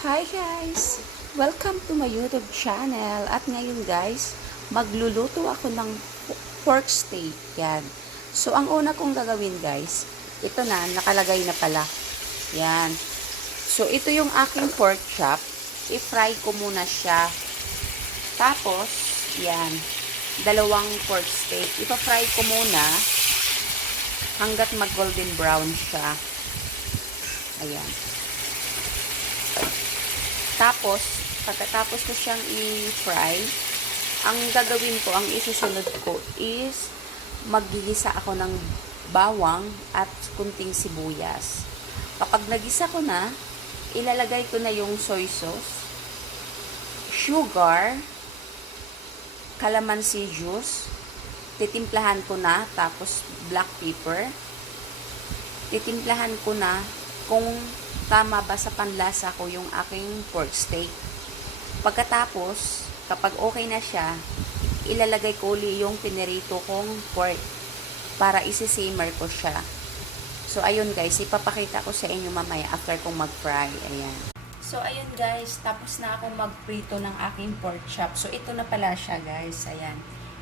Hi guys! Welcome to my YouTube channel. At ngayon guys, magluluto ako ng pork steak. Yan. So, ang una kong gagawin guys, ito na, nakalagay na pala. Yan. So, ito yung aking pork chop. I-fry ko muna siya. Tapos, yan. Dalawang pork steak. Ipa-fry ko muna hanggat mag-golden brown siya. Ayan. Tapos, pagkatapos ko siyang i-fry, ang gagawin ko, ang isusunod ko is maggigisa ako ng bawang at kunting sibuyas. Kapag nagisa ko na, ilalagay ko na yung soy sauce, sugar, calamansi juice, titimplahan ko na, tapos black pepper, titimplahan ko na kung tama ba sa panlasa ko yung aking pork steak. Pagkatapos, kapag okay na siya, ilalagay ko uli yung pinirito kong pork para isi-simmer ko siya. So, ayun guys, ipapakita ko sa inyo mamaya after kong mag-fry. Ayan. So, ayun guys, tapos na akong magprito ng aking pork chop. So, ito na pala siya guys. Ayan.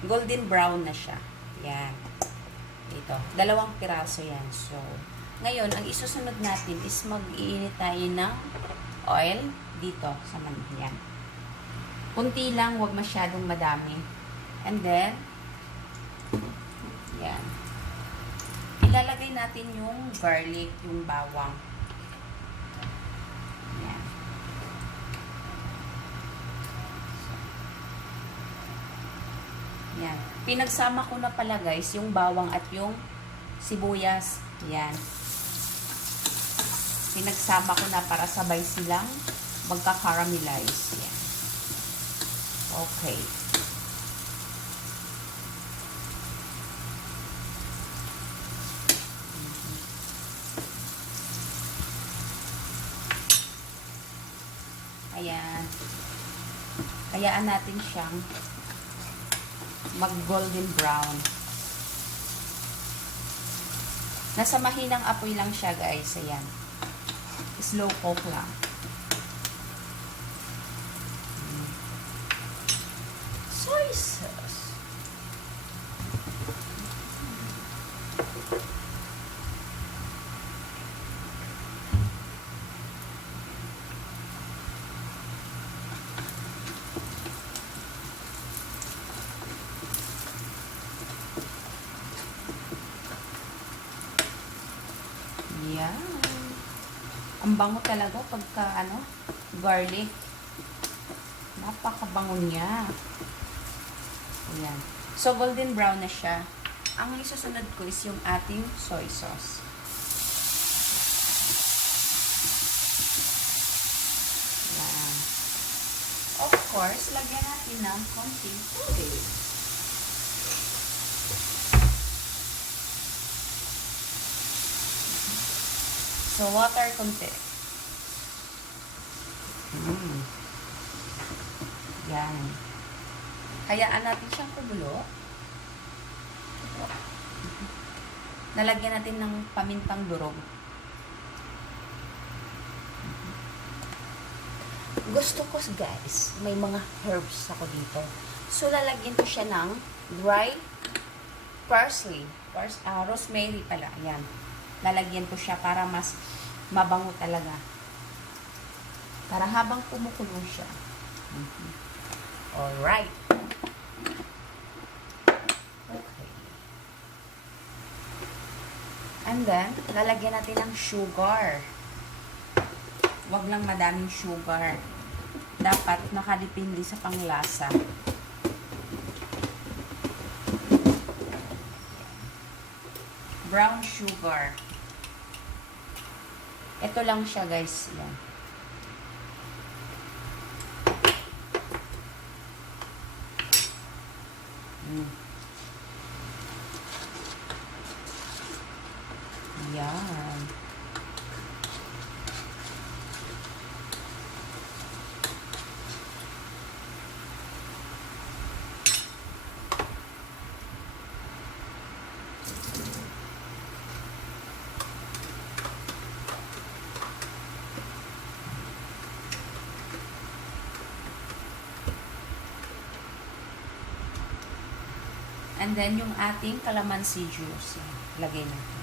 Golden brown na siya. Ayan. Ito. 2 piraso yan. So, ngayon, ang isusunod natin is mag-iinit tayo ng oil dito sa manhyan. Kunti lang, huwag masyadong madami. And then, yan. Ilalagay natin yung garlic, yung bawang. Yan. Yan. Pinagsama ko na pala guys, yung bawang at yung sibuyas. Yan. Pinagsama ko na para sabay silang magka-caramelize. Yan. Okay. Ayan. Hayaan natin siyang mag-golden brown. Nasa mahinang apoy lang siya guys. Ayan. Slow cook lang. Soy sauce. Yan. Ang bango talaga pagka garlic. Napakabango niya. Ayan. So, golden brown na siya. Ang isusunod ko is yung ating soy sauce. Ayan. Of course, lagyan natin ng konting tubig. So, water konti. Yan. Hayaan natin siyang kumulo. Nalagyan natin ng pamintang durog. Gusto ko guys, may mga herbs ako dito. So, lalagyan ko siya ng dry parsley. Rosemary pala. Yan. Lalagyan ko siya para mas mabango talaga. Para habang kumukulo siya. Alright. Okay. And then, lalagyan natin ng sugar. Huwag lang madaming sugar. Dapat nakadepende sa panglasa. Brown sugar. Ito lang siya guys. Yan. Yan. And then, yung ating calamansi juice. Yan. Lagay natin.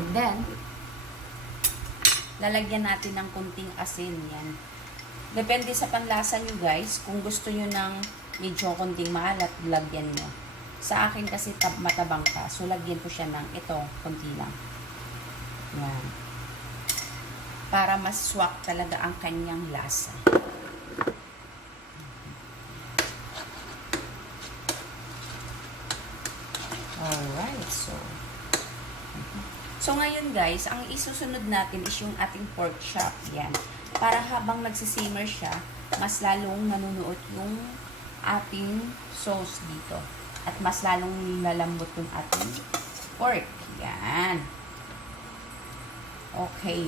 And then, lalagyan natin ng kunting asin. Yan. Depende sa panlasa nyo guys. Kung gusto nyo ng medyo kunting maalat, lagyan nyo. Sa akin kasi matabang pa. So, lagyan ko siya ng ito, kunti lang. Yan. Para mas swak talaga ang kanyang lasa. Alright, so ngayon guys, ang isusunod natin is yung ating pork chop. Yan. Para habang nagsisimmer siya, mas lalong nanunuot yung ating sauce dito. At mas lalong lalambot yung ating pork. Yan. Okay.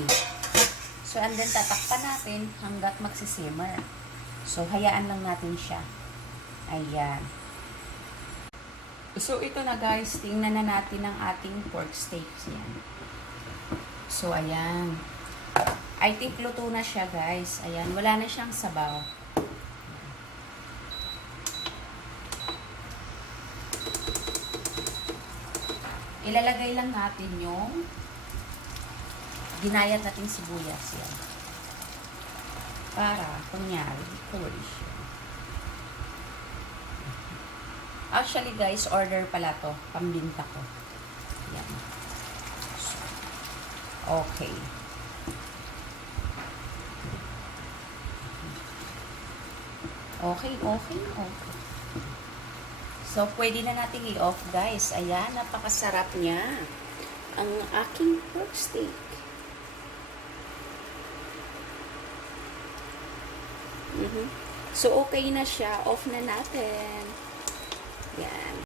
So, and then tatakpan natin hanggat magsisimmer. So, hayaan lang natin siya. Ayan. So, ito na guys. Tingnan na natin ang ating pork steaks. Yan. So, ayan. I think luto na siya guys. Ayan. Wala na siyang sabaw. Ilalagay lang natin yung ginayat nating sibuyas. Yan. Para, kunyari, color siya. Actually guys, order pala to. Pambinta ko. Yan. Okay. Okay. So, pwede na natin i-off guys. Ayan, napakasarap niya. Ang aking pork steak. So, okay na siya. Off na natin. Yan.